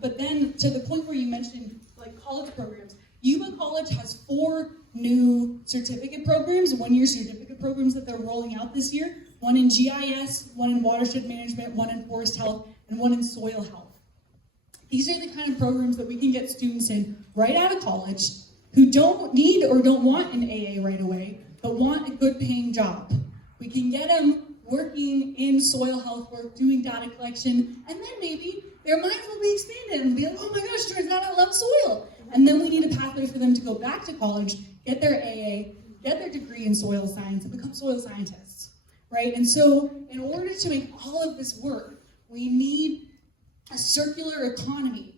But then to the point where you mentioned like college programs, Yuba College has 4 new certificate programs, 1-year certificate programs that they're rolling out this year. 1 in GIS, 1 in watershed management, 1 in forest health, and 1 in soil health. These are the kind of programs that we can get students in right out of college who don't need or don't want an AA right away, but want a good paying job. We can get them working in soil health work, doing data collection, and then maybe their minds will be expanded and be like, oh my gosh, turns out I love soil. And then we need a pathway for them to go back to college, get their AA, get their degree in soil science, and become soil scientists, right? And so in order to make all of this work, we need a circular economy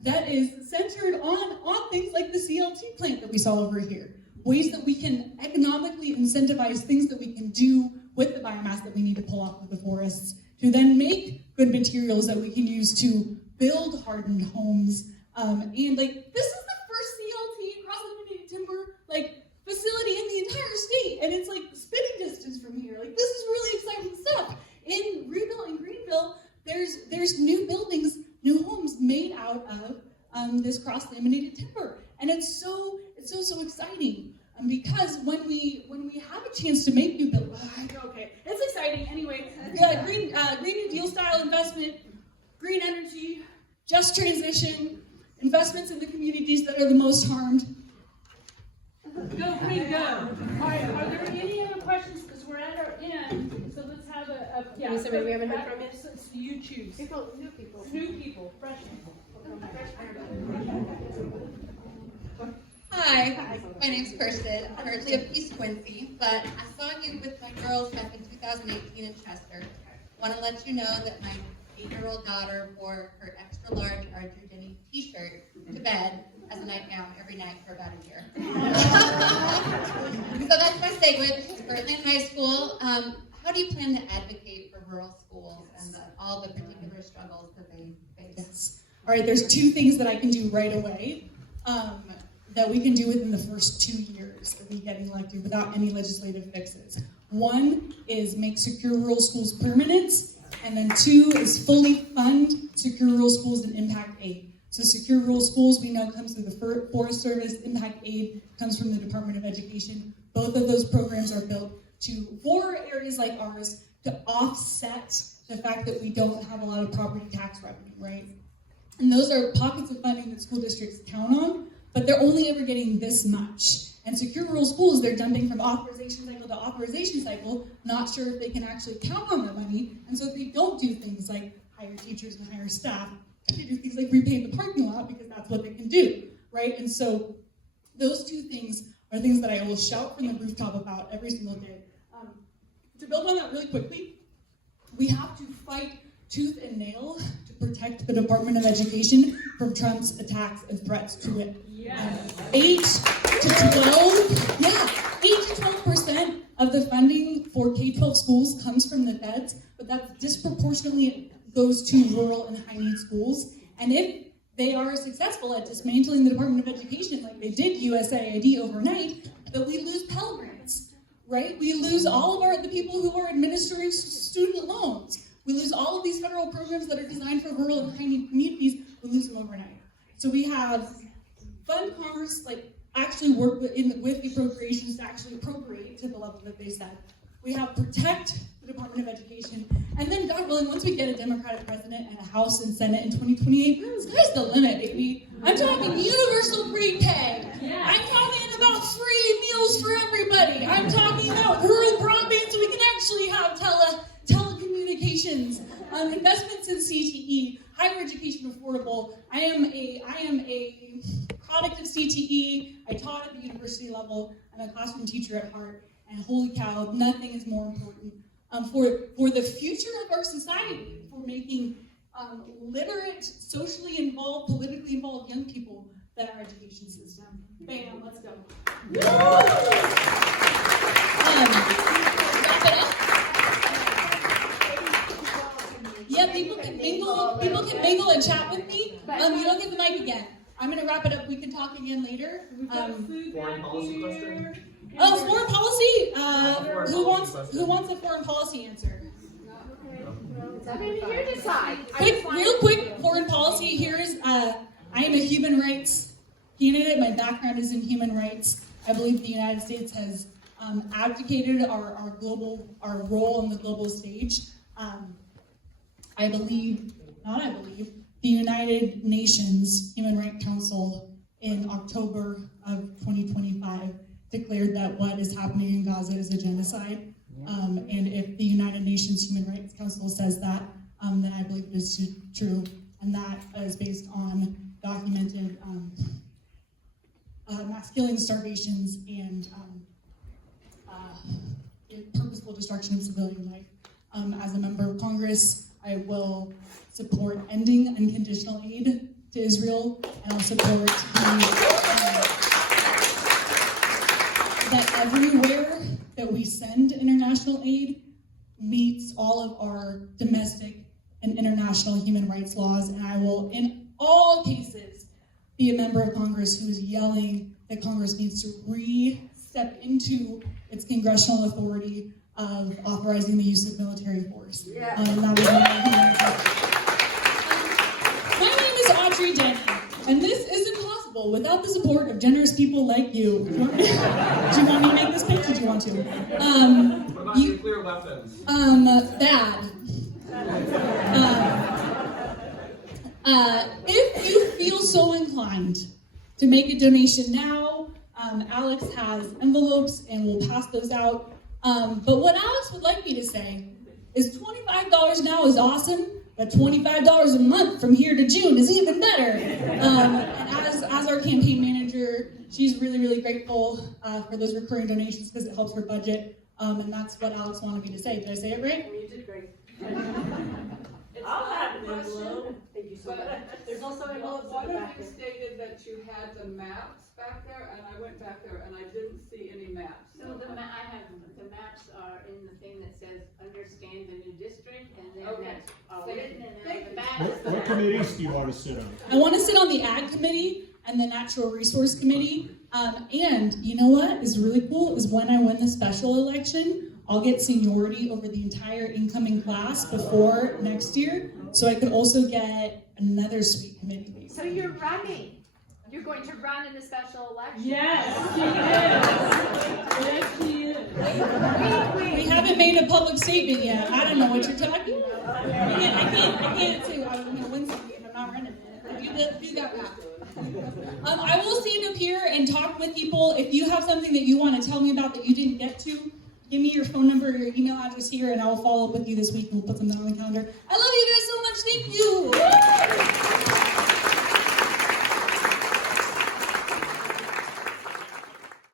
that is centered on things like the CLT plant that we saw over here. Ways that we can economically incentivize things that we can do with the biomass that we need to pull off of the forests to then make good materials that we can use to build hardened homes. And like, this is the first CLT cross-laminated timber facility in the entire state, and it's like spitting distance from here. Like, this is really exciting stuff. In Reedville and Greenville, there's new buildings, new homes made out of this cross-laminated timber, and it's so exciting. Because when we have a chance to make new buildings, okay, it's exciting. Anyway, Green New Deal style investment, green energy, just transition, investments in the communities that are the most harmed. Go, Green, go. All right, are there any other questions? Because we're at our end, so let's have yeah. Somebody we haven't heard from yet? So you choose. New people. Fresh people. Hi, my name's Kirsten. I'm originally of East Quincy, but I saw you with my girls back in 2018 in Chester. Want to let you know that my 8-year-old daughter wore her extra large Audrey Denney t-shirt to bed as a nightgown every night for about a year. So that's my segue. She's currently in high school. How do you plan to advocate for rural schools and all the particular struggles that they face? Yes. All right, there's 2 things that I can do right away that we can do within the first 2 years of me getting elected without any legislative fixes. 1 is make secure rural schools permanent, and then 2 is fully fund secure rural schools and impact aid. So secure rural schools, we know, comes through the Forest Service. Impact aid comes from the Department of Education. Both of those programs are built for areas like ours to offset the fact that we don't have a lot of property tax revenue, right? And those are pockets of funding that school districts count on, but they're only ever getting this much. And secure rural schools, they're jumping from authorization cycle to authorization cycle, not sure if they can actually count on their money. And so if they don't do things like hire teachers and hire staff, they do things like repaint the parking lot because that's what they can do, right? And so those 2 things are things that I will shout from the rooftop about every single day. To build on that really quickly, we have to fight tooth and nail to protect the Department of Education from Trump's attacks and threats to it. Yes. 8 to 12% of the funding for K-12 schools comes from the feds, but that disproportionately goes to rural and high-need schools. And if they are successful at dismantling the Department of Education like they did USAID overnight, that we lose Pell Grants, right? We lose all of the people who are administering student loans. We lose all of these federal programs that are designed for rural and high-need communities. We lose them overnight. So we have fund Congress, actually work with the appropriations to actually appropriate to the level that they said. We have protect the Department of Education, and then God willing, once we get a Democratic president and a House and Senate in 2028, sky's the limit, baby. I'm talking universal pre-K. I'm talking about free meals for everybody. I'm talking about rural broadband so we can actually have telecommunications, investments in CTE, higher education affordable. I am a product of CTE. I taught at the university level. I'm a classroom teacher at heart. And holy cow, nothing is more important for the future of our society, for making literate, socially involved, politically involved young people than our education system. Bam, let's go. Wrap it up. Yeah, people can mingle and chat with me. You don't get the mic again. I'm gonna wrap it up. We can talk again later. Foreign policy question? Oh, foreign policy? Who wants a foreign policy answer? You decide. Real quick, foreign policy here is, I am a human rights candidate. My background is in human rights. I believe the United States has abdicated our role on the global stage. The United Nations Human Rights Council in October of 2025 declared that what is happening in Gaza is a genocide. And if the United Nations Human Rights Council says that, then I believe it is true. And that is based on documented mass killings, starvations, and purposeful destruction of civilian life. As a member of Congress, I will support ending unconditional aid to Israel, and I'll support that everywhere that we send international aid meets all of our domestic and international human rights laws, and I will, in all cases, be a member of Congress who is yelling that Congress needs to step into its congressional authority of authorizing the use of military force. That is my name is Audrey Denney, and this isn't possible without the support of generous people like you. Do you want me to make this pitch, or do you want to? What about nuclear weapons? Bad. If you feel so inclined to make a donation now, Alex has envelopes and we'll pass those out. But what Alex would like me to say is $25 now is awesome, but $25 a month from here to June is even better. And as our campaign manager, she's really, really grateful for those recurring donations because it helps her budget. And that's what Alex wanted me to say. Did I say it right? You did great. I'll have an envelope. Thank you so much. There's also envelopes in the One of back you there. stated that you had the maps back there, and I went back there and I didn't see any maps. So I have the maps are in the thing that says understand the new district, and then Okay. that's written, and then Thank the you. back. What committees do you want to sit on? I want to sit on the Ag Committee and the Natural Resource Committee. And you know what is really cool is when I win the special election, I'll get seniority over the entire incoming class before next year. So I could also get another sweet committee. So you're running. You're going to run in the special election. Yes, she is. Yes, she is. We haven't made a public statement yet. I don't know what you're talking about. I can't say I'm going to win something if I'm not running it. Do that rap. I will stand up here and talk with people. If you have something that you want to tell me about that you didn't get to, give me your phone number or your email address here, and I will follow up with you this week, and we'll put something on the calendar. I love you guys so much. Thank you.